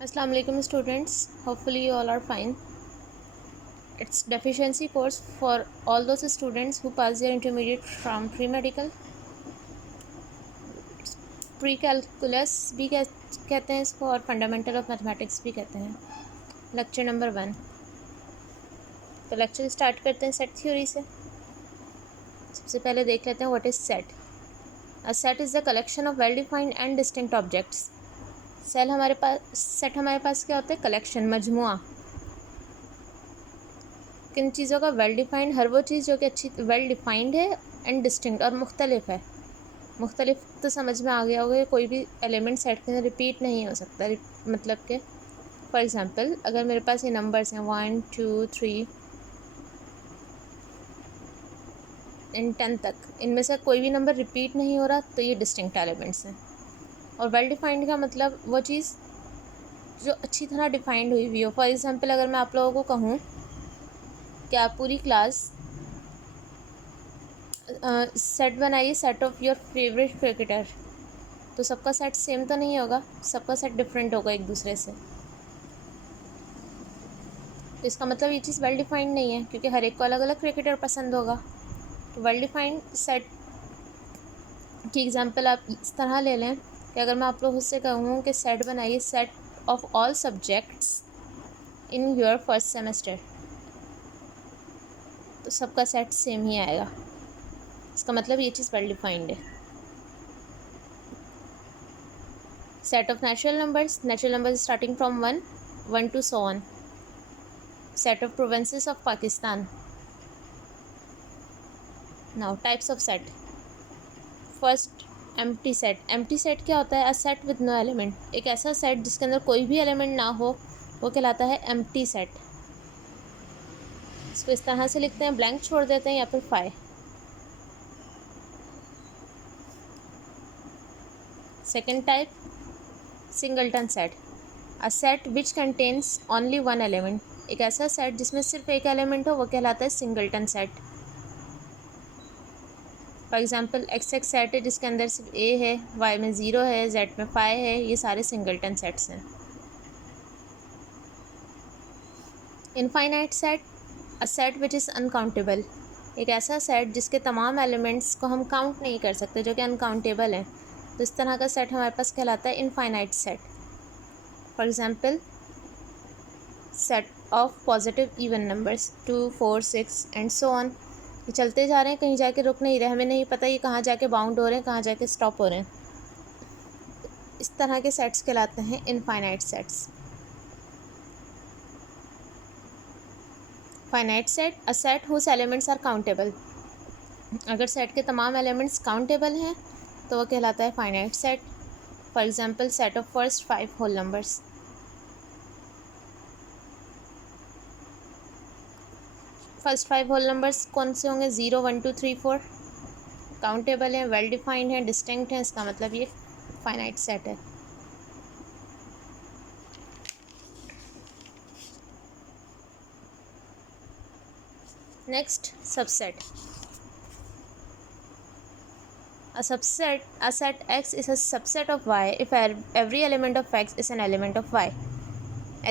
Assalamu alaikum students, hopefully you all are fine. It's deficiency course for all those students who pass their intermediate from pre-medical, pre-calculus भी कहते हैं इसको और fundamental of mathematics भी कहते हैं. Lecture number 1. तो लेक्चर स्टार्ट करते हैं सेट थ्योरी से. सबसे पहले देख लेते हैं what is set. A set is the collection of well defined and distinct objects. Set हमारे पास क्या होता है? कलेक्शन, मजमुआ. किन चीज़ों का? वेल डिफाइंड, हर वो चीज़ जो कि अच्छी वेल डिफाइंड है एंड डिस्टिंक्ट और मुख्तलिफ है. मुख्तलिफ तो समझ में आ गया होगा, कोई भी एलिमेंट सेट के अंदर रिपीट नहीं हो सकता. मतलब कि फॉर एग्ज़ाम्पल अगर मेरे पास ये नंबर्स हैं 1 2 3 एंड 10 तक, इनमें से कोई भी नंबर रिपीट नहीं हो रहा तो ये डिस्टिंक्ट एलिमेंट्स हैं. और वेल डिफाइंड का मतलब वो चीज़ जो अच्छी तरह डिफाइंड हुई हुई हो. फॉर एग्ज़ाम्पल अगर मैं आप लोगों को कहूँ कि आप पूरी क्लास सेट बनाइए, set of your favourite cricketer, तो सबका सेट सेम तो नहीं होगा, सबका सेट डिफरेंट होगा एक दूसरे से. तो इसका मतलब ये चीज़ वेल डिफाइंड नहीं है, क्योंकि हर एक को अलग अलग क्रिकेटर पसंद होगा. तो वेल डिफाइंड सेट की एग्जांपल आप इस तरह ले लें कि अगर मैं आप लोगों से कहूँ कि सेट बनाइए, set of all subjects in your first semester, तो सबका सेट सेम ही आएगा. इसका मतलब ये चीज़ वेल डिफाइंड है. Set of natural numbers starting from 1 to so on. Set of provinces of Pakistan. Now types of set. First, empty set. Empty set क्या होता है? A set with no element. एक ऐसा सेट जिसके अंदर कोई भी एलिमेंट ना हो वो कहलाता है empty set. इसको इस तरह से लिखते हैं, ब्लैंक छोड़ देते हैं या फिर phi. Second type, singleton set. A set which contains only one element. एक ऐसा सेट जिसमें सिर्फ एक एलिमेंट हो वो कहलाता है singleton set. For example x set है जिसके अंदर सिर्फ ए है, वाई में 0 है, जेड में 5 है. ये सारे सिंगलटन सेट्स हैं. Infinite set. A set which is uncountable. एक ऐसा सेट जिसके तमाम एलिमेंट्स को हम काउंट नहीं कर सकते, जो कि अनकाउंटेबल है. तो इस तरह का सेट हमारे पास कहलाता है infinite set. For example set of positive even numbers 2 4 6 and so on. ये चलते जा रहे हैं, कहीं जाके रुक नहीं रहे, हमें नहीं पता ये कहाँ जाके बाउंड हो रहे हैं, कहाँ जाके स्टॉप हो रहे हैं. इस तरह के सेट्स कहलाते हैं infinite sets. Finite set. A set whose elements are countable. अगर सेट के तमाम एलिमेंट्स काउंटेबल हैं तो वो कहलाता है finite set. For example set of first 5 whole numbers. First 5 whole numbers कौन से होंगे? 0 1 2 3 4. काउंटेबल हैं, वेल डिफाइंड हैं, डिस्टिंक्ट हैं. इसका मतलब ये फाइनाइट सेट है. Next, subset. A set X is a subset of Y if every element of X is an element of Y.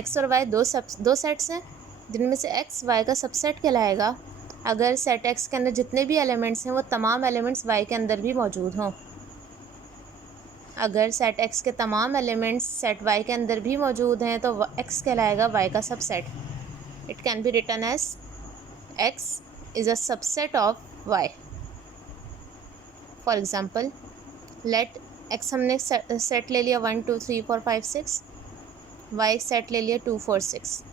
X और Y दो सेट्स हैं जिनमें से X Y का सबसेट कहलाएगा अगर सेट X के अंदर जितने भी एलिमेंट्स हैं वो तमाम एलिमेंट्स Y के अंदर भी मौजूद हों. अगर सेट X के तमाम एलिमेंट्स सेट Y के अंदर भी मौजूद हैं तो X कहलाएगा Y का subset. It can be written as X is a subset of Y. For example let X हमने सेट ले लिया 1 2 3 4 5 6, Y सेट ले लिया 2 4 6.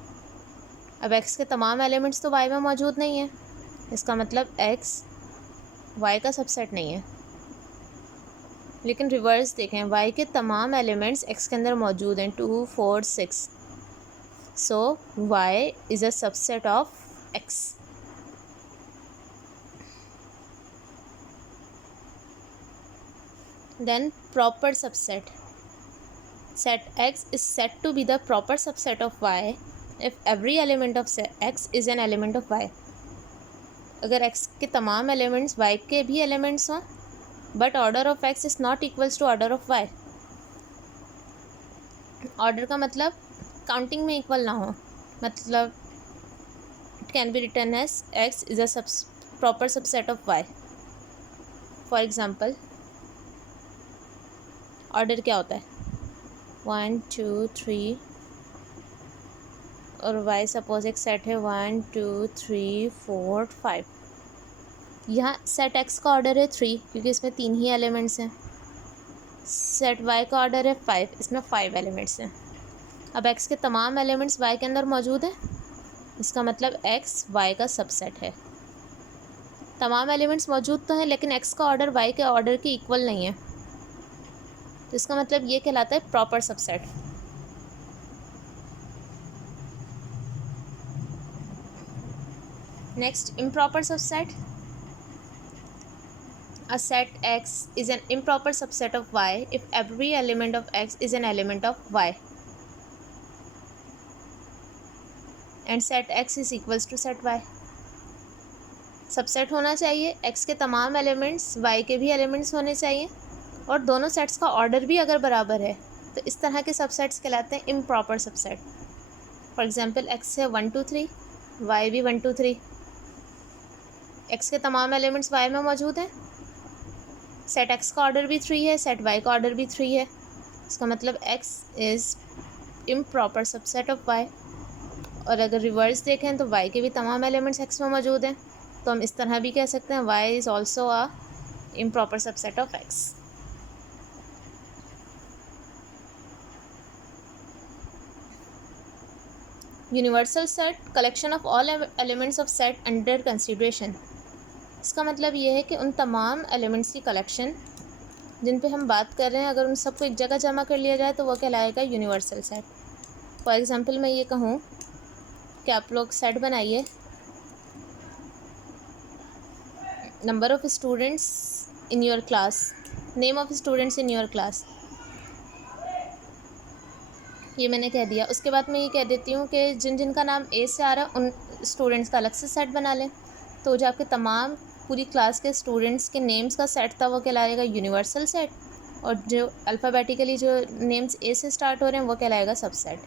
अब X के तमाम एलिमेंट्स तो Y में मौजूद नहीं है, इसका मतलब X Y का सबसेट नहीं है. लेकिन रिवर्स देखें, Y के तमाम एलिमेंट्स X के अंदर मौजूद हैं 2 4 6. सो Y is a subset of X. Then proper subset. Set X is said to be the proper subset of Y if every element of X is an element of Y. अगर X के तमाम elements Y के भी elements हों but order of X is not equals to order of Y. Order का मतलब counting में equal ना हो, मतलब it can be written as x is a proper subset of y. For example order क्या होता है 1 2 3 और वाई सपोज एक सेट है 1 2 3 4 5। यहाँ सेट एक्स का ऑर्डर है 3 क्योंकि इसमें 3 ही एलिमेंट्स हैं। सेट वाई का ऑर्डर है 5, इसमें 5 एलिमेंट्स हैं। अब एक्स के तमाम एलिमेंट्स वाई के अंदर मौजूद हैं, इसका मतलब एक्स वाई का सबसेट है। तमाम एलिमेंट्स मौजूद तो हैं लेकिन एक्स का ऑर्डर वाई के ऑर्डर के इक्वल नहीं है, तो इसका मतलब ये कहलाता है proper subset. Next, improper subset. A set X is an improper subset of Y if every element of X is an element of Y and set X is equals to set Y। Subset होना चाहिए, X के तमाम elements Y के भी elements होने चाहिए और दोनों सेट्स का ऑर्डर भी अगर बराबर है तो इस तरह के सबसेट्स कहलाते हैं improper subset. For example X है 1 2 3, Y भी 1 2 3। X के तमाम एलिमेंट्स Y में मौजूद हैं, सेट एक्स का ऑर्डर भी 3 है, सेट वाई का ऑर्डर भी 3 है, इसका मतलब x is improper subset of y. और अगर रिवर्स देखें तो वाई के भी तमाम एलिमेंट्स एक्स में मौजूद हैं, तो हम इस तरह भी कह सकते हैं y is also a improper subset of x. Universal set, collection of all elements of set under consideration. इसका मतलब ये है कि उन तमाम एलिमेंट्स की कलेक्शन जिन पे हम बात कर रहे हैं, अगर उन सबको एक जगह जमा कर लिया जाए तो वो कहलाएगा यूनिवर्सल सेट। फॉर एग्जांपल मैं ये कहूँ कि आप लोग सेट बनाइए number of students in your class, name of students in your class, ये मैंने कह दिया। उसके बाद मैं ये कह देती हूँ कि जिन जिन का नाम ए से आ रहा है उन स्टूडेंट्स का अलग से सेट बना लें, तो जो आपके तमाम पूरी क्लास के स्टूडेंट्स के नेम्स का सेट था वो कहलाएगा यूनिवर्सल सेट, और जो अल्फ़ाबेटिकली जो नेम्स ए से स्टार्ट हो रहे हैं वो कहलाएगा subset.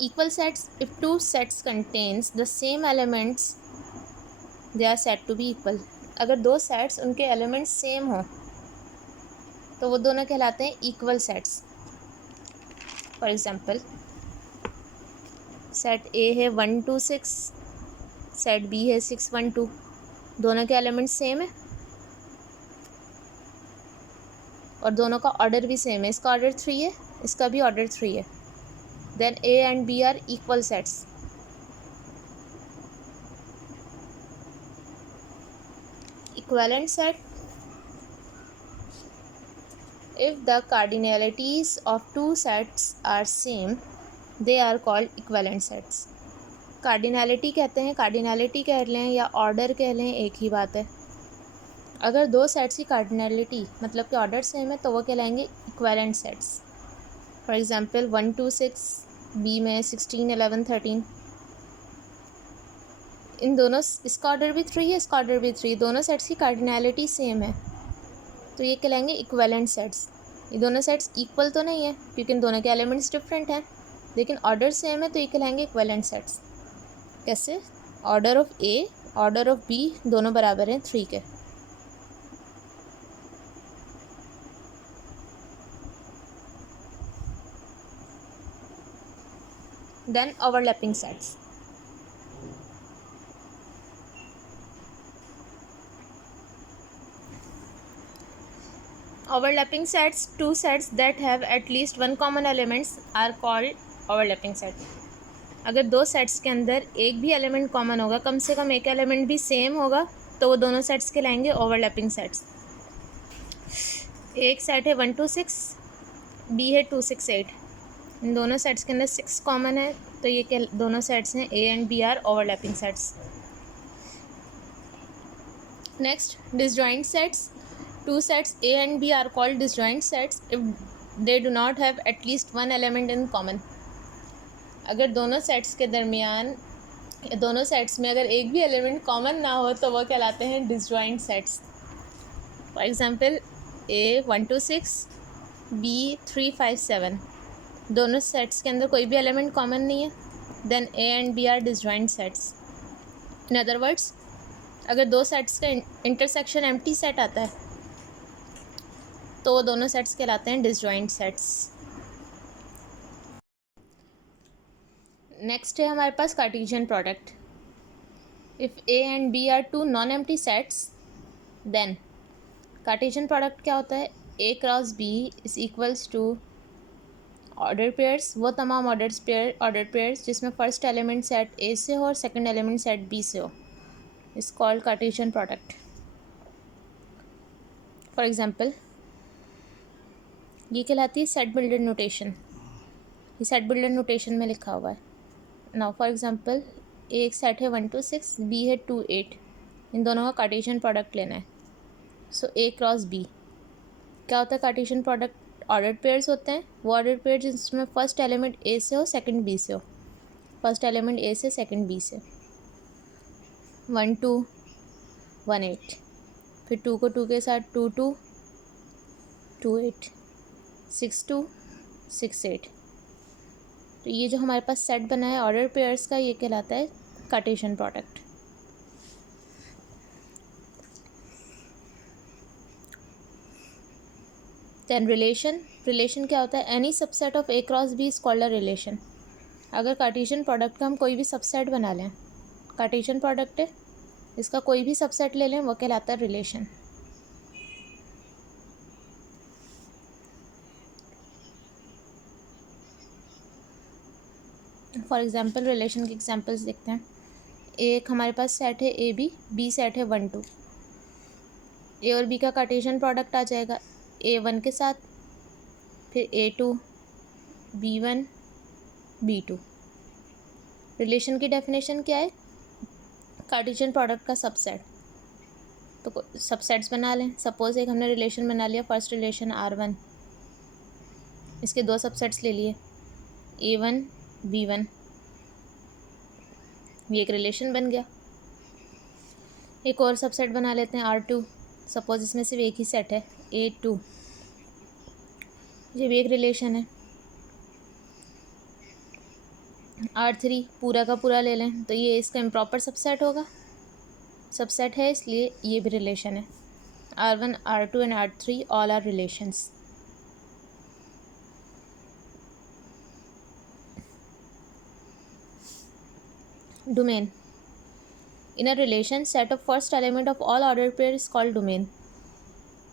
Equal sets, if two sets contains the same elements they are set to be equal. अगर दो सेट्स उनके एलिमेंट्स सेम हों तो वो दोनों कहलाते हैं equal sets. For example set ए है 1 2 6, सेट बी है 6 1 2, दोनों के एलिमेंट्स सेम है और दोनों का ऑर्डर भी सेम है। इसका ऑर्डर 3 है, इसका भी ऑर्डर 3 है, then A and B are equal sets. Equivalent set, if the cardinalities of two sets are same they are called equivalent sets। Cardinality कहते हैं, कार्डिनैलिटी कह लें या ऑर्डर कह लें, एक ही बात है। अगर दो सेट्स की कार्डिनैलिटी मतलब कि ऑर्डर सेम है तो वो कहलाएंगे equivalent sets. For example 1 2 6, B में 16 11 13, इन दोनों, इसका ऑर्डर भी 3 है, इसका ऑर्डर भी 3, दोनों सेट्स की कार्डिनैलिटी सेम है तो ये कहलाएंगे इक्विवेलेंट सेट्स। ये दोनों सेट्स इक्वल तो नहीं है क्योंकि इन दोनों के एलिमेंट्स डिफरेंट हैं, लेकिन ऑर्डर सेम है तो ये कहलाएंगे इक्विवेलेंट सेट्स। कैसे? Order of A, order of B दोनों बराबर हैं 3 के। Then overlapping sets. Overlapping sets, two sets that have at least one common elements are called overlapping set। अगर दो सेट्स के अंदर एक भी एलिमेंट कॉमन होगा, कम से कम एक एलिमेंट भी सेम होगा, तो वो दोनों सेट्स कहलाएंगे ओवरलैपिंग सेट्स। एक सेट है 1 2 6, बी है 2 6 8, इन दोनों सेट्स के अंदर 6 कॉमन है तो ये दोनों सेट्स हैं A and B are overlapping sets. Next, disjoint sets. Two sets A and B are called disjoint sets if they do not have at least one element in common। अगर दोनों sets के दरमियान, दोनों sets में अगर एक भी element common ना हो तो वो कहलाते हैं disjoint sets. For example A126 B357 दोनों सेट्स के अंदर कोई भी एलिमेंट कॉमन नहीं है, then A and B are disjoint sets. In other words, अगर दो सेट्स का इंटरसेक्शन एम्प्टी सेट आता है तो वो दोनों सेट्स कहलाते हैं डिसजॉइंट सेट्स। नेक्स्ट है हमारे पास Cartesian product. If A and B are two non empty sets, then Cartesian product क्या होता है? A cross B is equals to order pairs, वो तमाम ऑर्डर पेयर्स जिसमें फर्स्ट एलिमेंट सेट A से हो और सेकंड एलिमेंट सेट B से हो, is called Cartesian product. For example, ये कहलाती है सेट बिल्डर नोटेशन। ये सेट बिल्डर नोटेशन में लिखा हुआ है। नाउ फॉर एग्जांपल, एक सेट है 1 to 6, B है 2 8, इन दोनों का कार्टेशियन प्रोडक्ट लेना है। सो A क्रॉस B क्या होता है? कार्टेशियन प्रोडक्ट ऑर्डर्ड पेयर्स होते हैं, वो ऑर्डर्ड पेयर जिसमें फर्स्ट एलिमेंट A से हो सेकंड B से हो, फर्स्ट एलिमेंट A से सेकंड B से। 1 2 1 8, फिर 2 को 2 के साथ 2 2 2 8, 6 2 6 8। तो ये जो हमारे पास सेट बना है ऑर्डर पेयर्स का, ये कहलाता है कार्टेशियन प्रोडक्ट। देन रिलेशन क्या होता है? Any subset of A cross B is called a relation. अगर कार्टेशियन प्रोडक्ट का हम कोई भी सबसेट बना लें, कार्टेशियन प्रोडक्ट है, इसका कोई भी सबसेट ले लें, वो कहलाता है रिलेशन। फॉर एग्जांपल, रिलेशन के एग्जांपल्स देखते हैं। एक हमारे पास सेट है AB, B सेट है 1 2। A और B का कार्टेशियन प्रोडक्ट आ जाएगा A1 के साथ, फिर A2 B1 B2। रिलेशन की डेफिनेशन क्या है? कार्टेशियन प्रोडक्ट का सबसेट। तो सबसेट्स बना लें। सपोज एक हमने रिलेशन बना लिया, फर्स्ट रिलेशन R1, इसके दो सबसेट्स ले लिए A1 B1, ये एक रिलेशन बन गया। एक और सबसेट बना लेते हैं R2, सपोज इसमें सिर्फ एक ही सेट है A2, ये भी एक रिलेशन है। R3 पूरा का पूरा ले लें तो ये इसका इम्प्रॉपर सबसेट होगा, सबसेट है इसलिए ये भी रिलेशन है। R1 R2 and R3 all are relations. Domain in a relation set of first element of all order pair is called domain.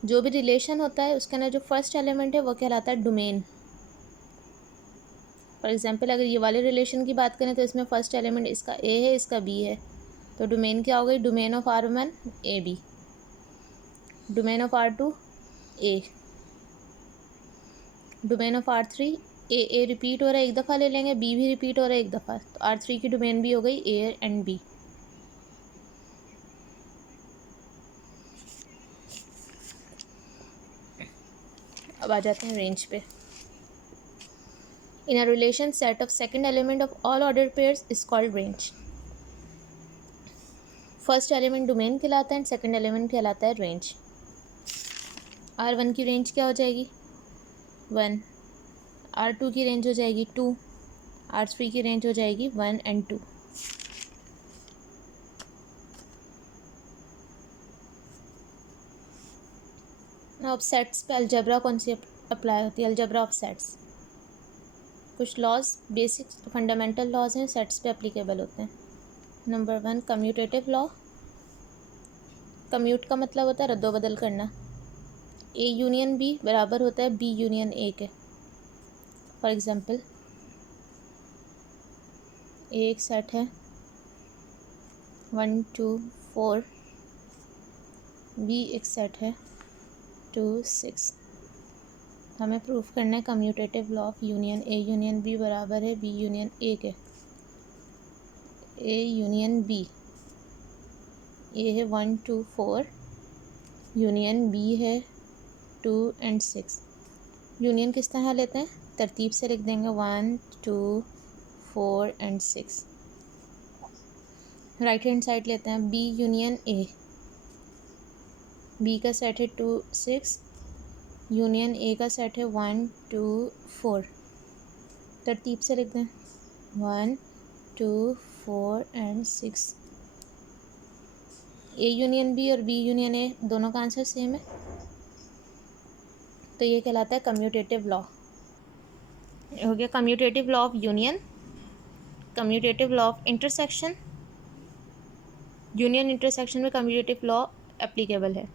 जो भी रिलेशन होता है उसके अंदर जो फर्स्ट एलिमेंट है वो कहलाता है डोमेन। फॉर एग्जांपल, अगर ये वाले रिलेशन की बात करें तो इसमें फर्स्ट एलिमेंट इसका A है, इसका B है, तो डोमेन क्या हो गई? Domain of R1 AB, domain of R2 A, domain of R3 A repeat हो रहा है एक दफ़ा ले लेंगे, B भी रिपीट हो रहा है एक दफ़ा, तो R3 की डोमेन भी हो गई A एंड B। अब आ जाते हैं रेंज पे। In a relation set of second element of all order pairs is called range. First element domain कहलाता है एंड सेकंड एलिमेंट कहलाता है रेंज। R1 की रेंज क्या हो जाएगी? 1, R2 की रेंज हो जाएगी 2, R3 की रेंज हो जाएगी 1 एंड 2। अब सेट्स पे अलजेब्रा कौन सी अप्लाई होती है? Algebra of sets. कुछ लॉज, बेसिक फंडामेंटल लॉज हैं, सेट्स पे अप्लीकेबल होते हैं। Number 1, commutative law. कम्यूट का मतलब होता है रद्दोबदल करना। A यूनियन B बराबर होता है B यूनियन A के। फॉर एग्जांपल, A एक सेट है 1 2 4, B एक सेट है 2 6। हमें प्रूफ करना है commutative law of union A union B बराबर है B यूनियन A के। A यूनियन B, A है 1 2 4, यूनियन B है 2 एंड 6। यूनियन किस तरह लेते हैं? तरतीब से लिख देंगे 1 2 4 एंड 6। राइट हैंड साइड लेते हैं B यूनियन A, बी का सेट है 2 6, यूनियन ए का सेट है 1 2 4। तरतीब से लिख दें 1 2 4 एंड 6। ए यूनियन बी और बी यूनियन ए दोनों का आंसर सेम है, तो ये कहलाता है कम्यूटेटिव लॉ। हो गया commutative law of union, commutative law of intersection. Union intersection में कम्यूटेटिव लॉ एप्लीकेबल है,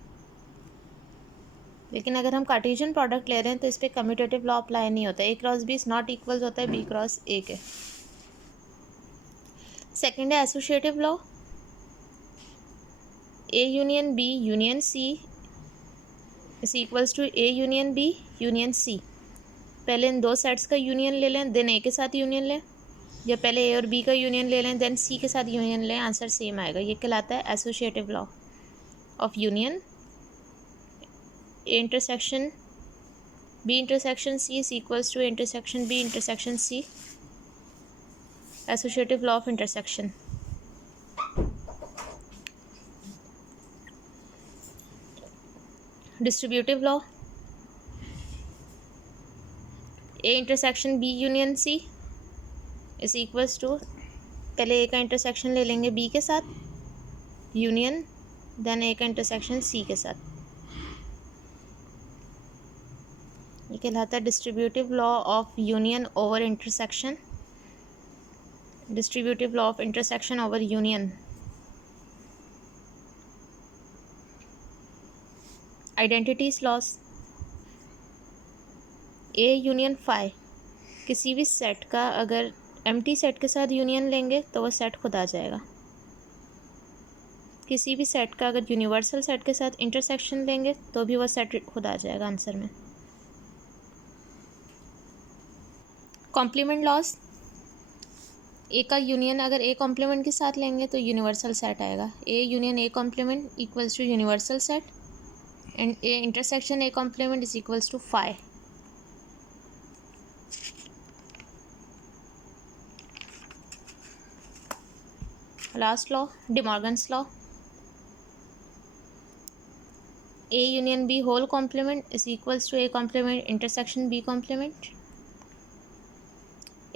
लेकिन अगर हम कार्टेशियन प्रोडक्ट ले रहे हैं तो इस पर कम्यूटेटिव लॉ अप्लाई नहीं होता। A cross B is not equals होता है बी क्रॉस ए के। सेकेंड है associative law. A union B union C is equals to A union B union C. पहले इन दो सेट्स का यूनियन ले लें, देन ए के साथ यूनियन लें, या पहले ए और बी का यूनियन ले लें देन सी के साथ यूनियन लें, आंसर सेम आएगा। ये कहलाता है associative law of union. A intersection B intersection C is equals to A intersection B intersection C, associative law of intersection. Distributive law. A intersection B union C is equals to, पहले A का intersection ले लेंगे B के साथ union, then ए का intersection C के साथ। ये कहलाता है distributive law of union over intersection, distributive law of intersection over union. Identities laws. A union phi, किसी भी सेट का अगर एम्प्टी सेट के साथ यूनियन लेंगे तो वह सेट खुद आ जाएगा। किसी भी सेट का अगर यूनिवर्सल सेट के साथ इंटरसेक्शन लेंगे तो भी वह सेट खुद आ जाएगा आंसर में। Complement loss. ए का यूनियन अगर ए कॉम्प्लीमेंट के साथ लेंगे तो यूनिवर्सल सेट आएगा। A union A complement equals to universal set, and A intersection A complement is equals to phi. Last law De Morgan's law. A union B whole complement is equals to A complement intersection B complement.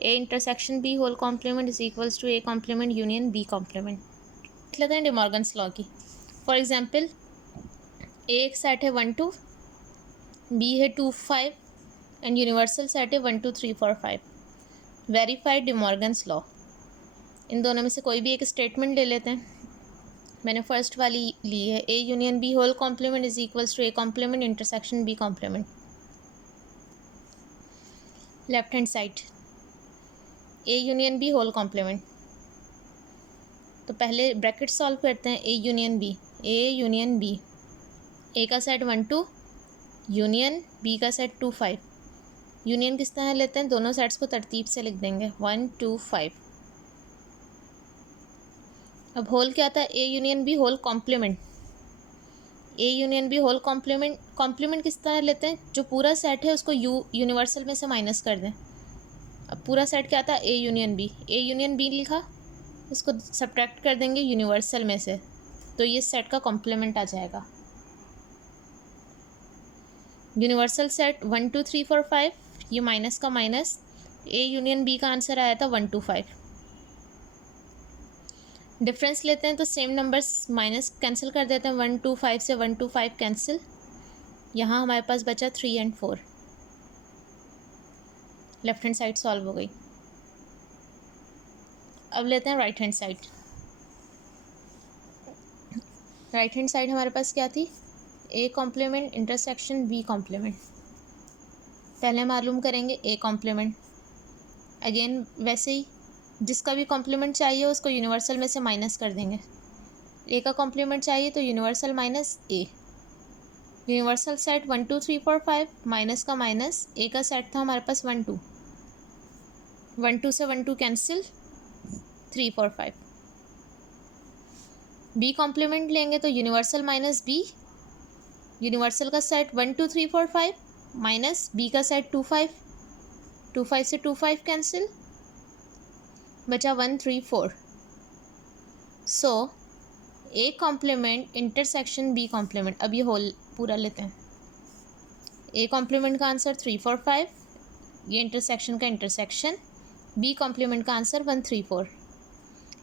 A intersection B whole complement is equals to A complement union B complement. देख लेते हैं De Morgan's law की। For example A एक set है 1 2, B है 2 5 and universal set है 1 2 3 4 5। Verified De Morgan's law. इन दोनों में से कोई भी एक स्टेटमेंट ले लेते हैं। मैंने फर्स्ट वाली ली है, A union B whole complement is equals to A complement intersection B complement. Left hand side A union B whole complement, तो पहले ब्रैकेट सॉल्व करते हैं। A union B, A union B, A का set 1 2 union B का set 2 5। Union किस तरह लेते हैं, दोनों सेट्स को तरतीब से लिख देंगे 1 2 5। अब होल क्या था, A union B whole complement. A union B whole complement, complement किस तरह लेते हैं, जो पूरा सेट है उसको यूनिवर्सल में से माइनस कर दें। अब पूरा सेट क्या था, A union B, A union B लिखा, इसको सब्ट्रैक्ट कर देंगे यूनिवर्सल में से, तो ये सेट का कॉम्प्लीमेंट आ जाएगा। यूनिवर्सल सेट 1 2 3 4 5, ये माइनस का माइनस, ए यूनियन बी का आंसर आया था 1 2 5। डिफरेंस लेते हैं तो सेम नंबर्स माइनस कैंसिल कर देते हैं, 1 2 5 से 1 2 5 कैंसिल, यहाँ हमारे पास बचा 3 and 4। Left hand side solve हो गई। अब लेते हैं right hand side. Right hand side हमारे पास क्या थी, A complement intersection B complement. पहले मालूम करेंगे ए कॉम्प्लीमेंट। अगेन वैसे ही जिसका भी कॉम्प्लीमेंट चाहिए उसको यूनिवर्सल में से माइनस कर देंगे। ए का कॉम्प्लीमेंट चाहिए तो यूनिवर्सल माइनस ए। यूनिवर्सल सेट 1 2 3 4 5, माइनस का माइनस, ए का सेट था हमारे पास 1 2, 1 2 से 1 2 कैंसिल, 3 4 5। बी कॉम्प्लीमेंट लेंगे तो यूनिवर्सल माइनस बी, यूनिवर्सल का सेट 1 2 3 4 5 माइनस बी का सेट 2 5, 2 5 से 2 5 कैंसिल, बचा 1 3 4। So A complement intersection B complement. अब ये होल पूरा लेते हैं। ए कॉम्प्लीमेंट का आंसर 3 4 5, ये इंटरसेक्शन का इंटरसेक्शन, बी कॉम्प्लीमेंट का आंसर 1 3 4।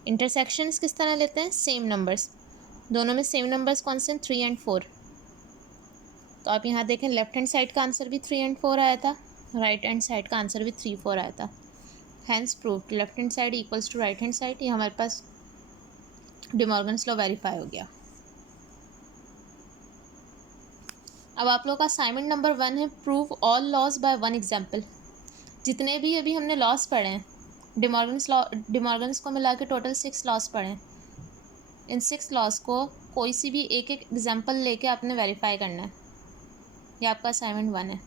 इंटरसेक्शंस किस तरह लेते हैं, सेम नंबर्स, दोनों में सेम नंबर्स कौन से, 3 एंड 4। तो आप यहाँ देखें लेफ्ट हैंड साइड का आंसर भी 3 एंड 4 आया था, राइट हैंड साइड का आंसर भी 3 4 आया था। Hence proved left hand side equals to right hand side. ये हमारे पास डे मॉर्गन्स लॉ वेरीफाई हो गया। अब आप लोग का असाइनमेंट नंबर 1 है prove all loss by one example. जितने भी अभी हमने लॉस पढ़े हैं डे मॉर्गन्स को मिला के टोटल 6 लॉस पढ़े हैं। इन 6 लॉस को कोई सी भी एक एक एग्जाम्पल लेके आपने वेरीफाई करना है। ये आपका असाइनमेंट 1 है।